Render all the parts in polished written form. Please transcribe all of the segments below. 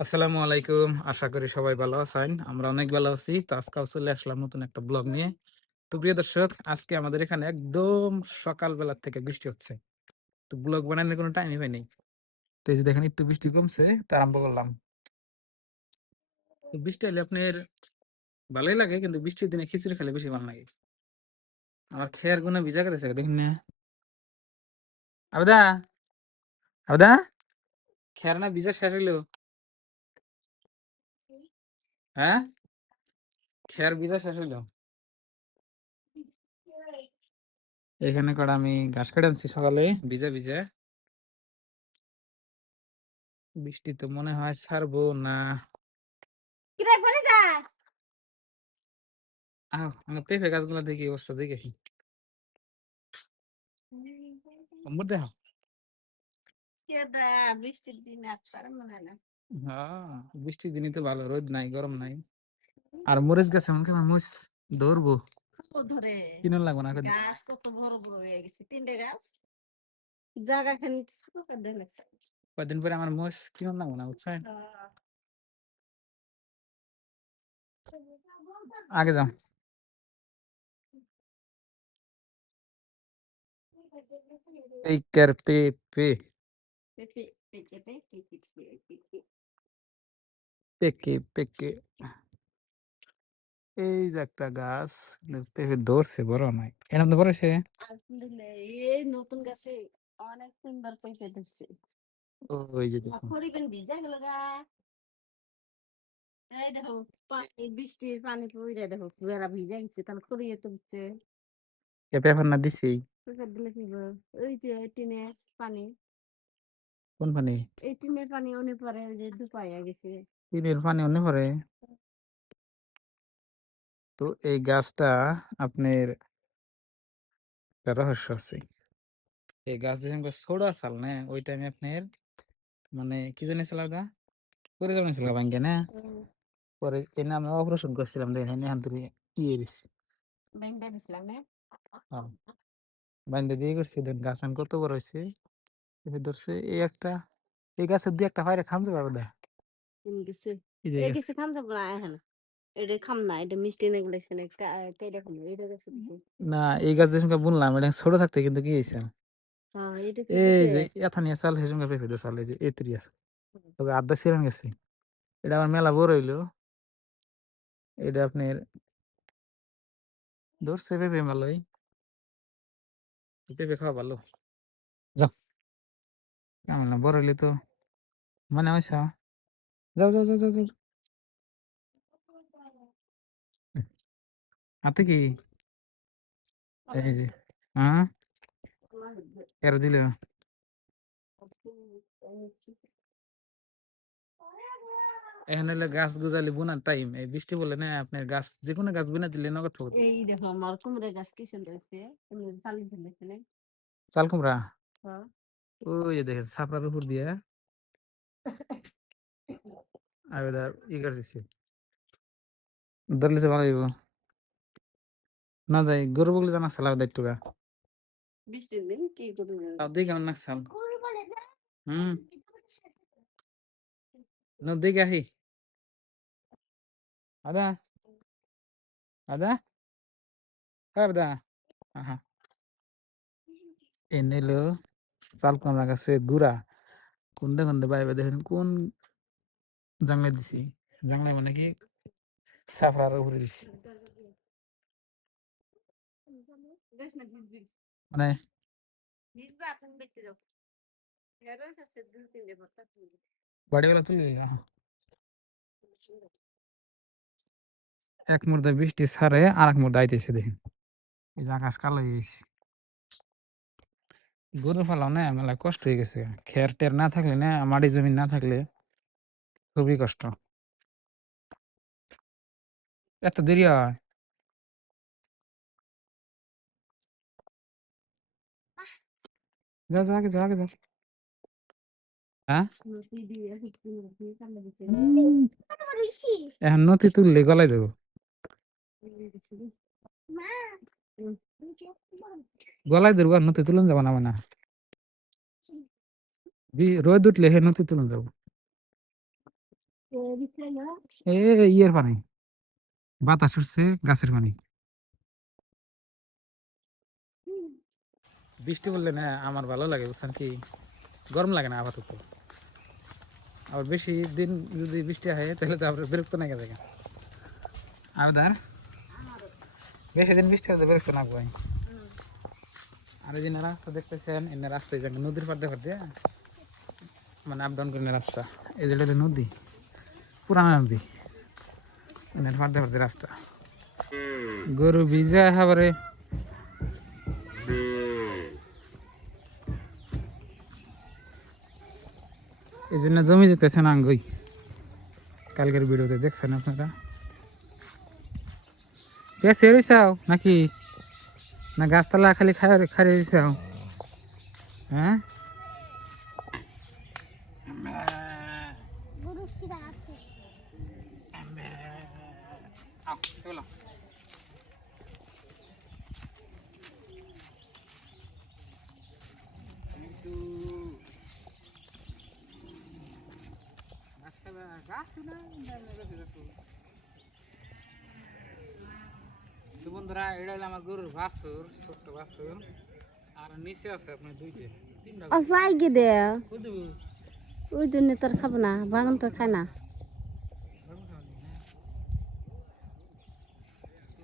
আসসালামু আলাইকুম। আশা করি সবাই ভালো আছেন। আমরা অনেক ভালো আছি। তো আজকেও চলে আসলাম নতুন একটা ব্লগ নিয়ে। তো প্রিয় দর্শক, আজকে আমাদের এখানে একদম সকালবেলা থেকে বৃষ্টি হচ্ছে। তো ব্লগ বানানোর কোনো টাইমই পাই নাই। তো এই যে দেখেন একটু বৃষ্টি কমছে, তো আরম্ভ করলাম। তো বৃষ্টি হলে আপনার ভালোই লাগে, কিন্তু বৃষ্টির দিনে খিচুড়ি খেলে বেশি ভালো লাগে। আমার খেয়ার গুনা ভিজা গেছে দেখুন না। আবেদা, আবেদা, খেয়ার না ভিজা শেষ হইলো? হ্যাঁ, খেয়ার ভিজা শেষ হইলো? এখানে কটা আমি ঘাস কেটে আনছি সকালে ভিজা ভিজা। বৃষ্টি তো মনে হয় ছাড়বো না। কিরে পরে যা আমার পেঁপে গাছগুলো দেখি অবস্থা দেখে সম্বর দেখা। কেদা বৃষ্টির দিন আর পারে মনে হয় না। হ্যাঁ, বৃষ্টির দিনই তো ভালো, রোদ নাই গরম নাই। আর মরিচ গাছ এমন কেমন মরিচ ধরবো ও ধরে কিনুন লাগবো না কদিন। গাছ কত বড় বড় হয়ে গেছে, তিনটে গাছ জায়গা খানি ছোট করে দিয়ে লাগছে। কদিন পরে আমার মরিচ কিনুন লাগবো না বুঝছেন। আগে যাও। এই কার পেঁপে পেঁপে পেঁপে পেঁপে পেঁপে পেঁপে পেকে পেকে। এই যে একটা গাছ, কিন্তু পেঁপে ধরছে, বড় নাই এরকম তো বড়ছে। আলহামদুলিল্লাহ এই নতুন গাছে অনেক সুন্দর পেঁপে ধরছে। ওই যে দেখুন, খড়িবেন ভিজা গেল গা। এই দেখো পানি বৃষ্টির পানি পড়ে দেখো পুরা ভিজা গেছে, তাহলে খড়িয়ে তো হচ্ছে পেঁপে এখন না দিছি। পেঁপে দিলে কি হবে? ওই যে টিনে পানি, কোন পানি? এই টিনের পানি অনেক পরে ওই যে ডুবাইয়া গেছে। পিনের পানি অন্য পরে। তো এই গাছটা আপনার একটা রহস্য আছে। এই গাছ যখন ছোট চাল না, ওই টাইমে আপনার মানে কি জানি ছিল ওটা, করে যাবেন ছিল ভাঙ্গে না। পরে এনে আমি অপারেশন করছিলাম, দেখেন এনে হাম তুলি ইয়ে দিছি। বাইন্দা দিছিলাম না? বাইন্দে দিয়ে করছি, দেন গাছ আন কত বড় হয়েছে। এবার ধরছে এই একটা, এই গাছের দুই একটা বাইরে খামছে পাবে না। গেছে এই যে এই গেছে খাম যাব না এখন। এটা খাম না, এটা মিষ্টি না গুলো শুনে কেটে খাম এটা গেছে দেখি। না, এই গাছ যে সঙ্গে বুনলাম এটা ছোট থাকতে, কিন্তু কি হয়েছে হ্যাঁ এটা তো এই দিতে যে এথা নিয়ে চাল সেই সঙ্গে পেঁপে চাল, এই যে এতরি আছে, তবে আড্ডা ছিঁড়ে গেছে। এটা আমার মেলা বড় হইলো। এটা আপনার ধরছে পেঁপে ভালোই, পেঁপে খাওয়া ভালো। যাও, এমন না বড় হইলে তো মানে হয়েছে। যাও যাও যাও যাও যাও। হাতে কি এই যে, হ্যাঁ এর দিলে এখানে হলে গাছ গুজালি বোনার টাইম, এই বৃষ্টি বলে না আপনার গাছ যে কোনো গাছ বুনা দিলে নগদ ঠকতো। এই দেখো আমার কুমড়া গাছ কি সুন্দর হচ্ছে, তুমি চালি ফেলেছে না? চাল কুমড়া হ্যাঁ ওই যে দেখেন ছাপড়ার উপর দিয়ে আর ই করে দিচ্ছে, ধরলে তো ভালো হইব। না যাই গরু বগলে জানা সালাম দায়িত্ব গা। বৃষ্টির দিন কি করবে? তাও দেখে কেমন নাকছাল। হুম, না দেখে আহি। আদা, আদা, আদা, হ্যাঁ এনে লো চাল কুমড়া গাছে গুড়া কোনটা কোনটা বাইবে দেখেন কোন জাংলা দিছি। জাংলা মানে কি সাফরার উপরে দিছি, দেখ না ভিজবি, মানে ভিজবা তুমি দেখতে যাও। এরোস আছে দুই তিনটে ভর্তা তুমি। বাড়িওয়ালা তুলে দিল। এক মুহূর্তে বৃষ্টি ছাড়ে আর এক মুহূর্তে আইতেছে দেখেন, এই যে আকাশ কালো হয়ে গেছে। গরু ফালাও না মেলা কষ্ট হয়ে গেছে, খের টের না থাকলে না, মাটি জমি না থাকলে খুবই কষ্ট। এত দেরি হয়? যাও যাও আগে যাও আগে যাও। হ্যাঁ, নদী দিয়ে একটু নদী সামনে দিছে। এখন নথি তুললে গলায় দেবো। মা গলায় ধরবো আর নথি তুলন যাবো না মানে রোদ উঠলে হে নথি তুলন যাবো। এ ইয়ের পানি, বাতাস উঠছে গাছের পানি। বৃষ্টি বললে না আমার ভালো লাগে, বুঝছেন কি, গরম লাগে না আপাতত। আবার বেশি দিন যদি বৃষ্টি হয় তাহলে তো আবার বিরক্ত না গেছে। আবার বেশি দিন বৃষ্টি হলে বিরক্ত না ভাই। আর এই যে রাস্তা দেখতেছেন, এনে রাস্তায় যান নদীর পাড় দিয়ে মানে আপ ডাউন করে রাস্তা। এই যেটা নদী, পুরানা নদী, এনে পাড়তে রাস্তা। গরু ভিজা খাবারে এই জন্য জমি যেতেছেন আঙ্গুই, কালকের ভিডিওতে দেখছেন আপনারা। পেঁচে রয়েছাও নাকি, না গাছতলা খালি খারে রয়েছাও? হ্যাঁ, তো বন্ধুরা এটা হলো আমার গরুর বাছুর, ছোট্ট বাছুর। আর নিচে আছে আপনার দুইটা তিনটা অল্প আগে দে, কই দেবো? ওই জন্য তোর খাবো না, বাগান তো খায় না।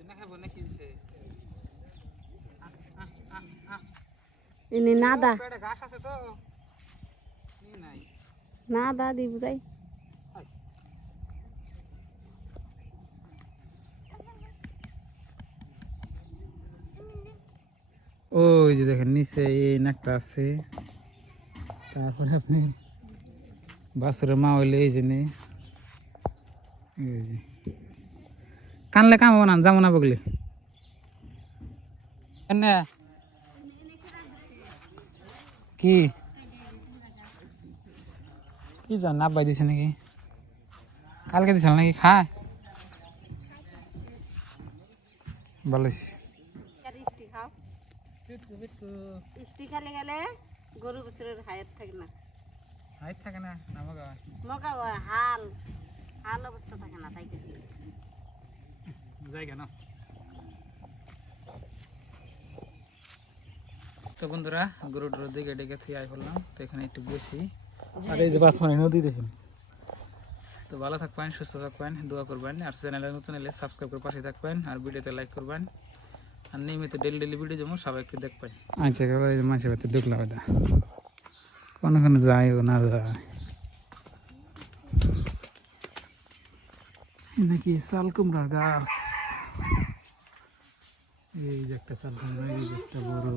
না খাবো নাকি দিছে? এনে না দা, পেটে ঘাস আছে তো নাই। না দা দি বুঝাই। ওই যে দেখেন নিচে এই নাকটা আছে। তারপরে আপনি বাছুরের মা হইলে এই যে নেই, এই যে কানলে কামাবো না, যাবো না বগলে এনে কি কি জান আব্বাই দিছে নাকি, কালকে দিছিল নাকি খায় ভালো হয়েছে। ইষ্টি খাও, ইষ্টি খেলে গেলে গরু বছরের হায়াত থাকে না, হাইট থাকে না আমাকে মগা হাল হাল অবস্থা থাকে না, তাই যাই কেন। তো বন্ধুরা গরু টরু দিকে ডেকে থুই আই করলাম, তো এখানে একটু বসি। আর এই যে বাসমানি নদী দেখেন। তো ভালো থাকবেন, সুস্থ থাকবেন, দোয়া করবেন। আর চ্যানেলে নতুন এলে সাবস্ক্রাইব করে পাশে থাকবেন, আর ভিডিওতে লাইক করবেন। আর নিয়মিত ডেলি ভিডিও যেমন সবাই একটু দেখবেন। আচ্ছা মাসে বাড়িতে ঢুকলাম, এটা কোনো কোনো যায় না যায় নাকি শাল কুমড়ার গাছ। এই যে একটা শাল কুমড়া, এই যে একটা বড়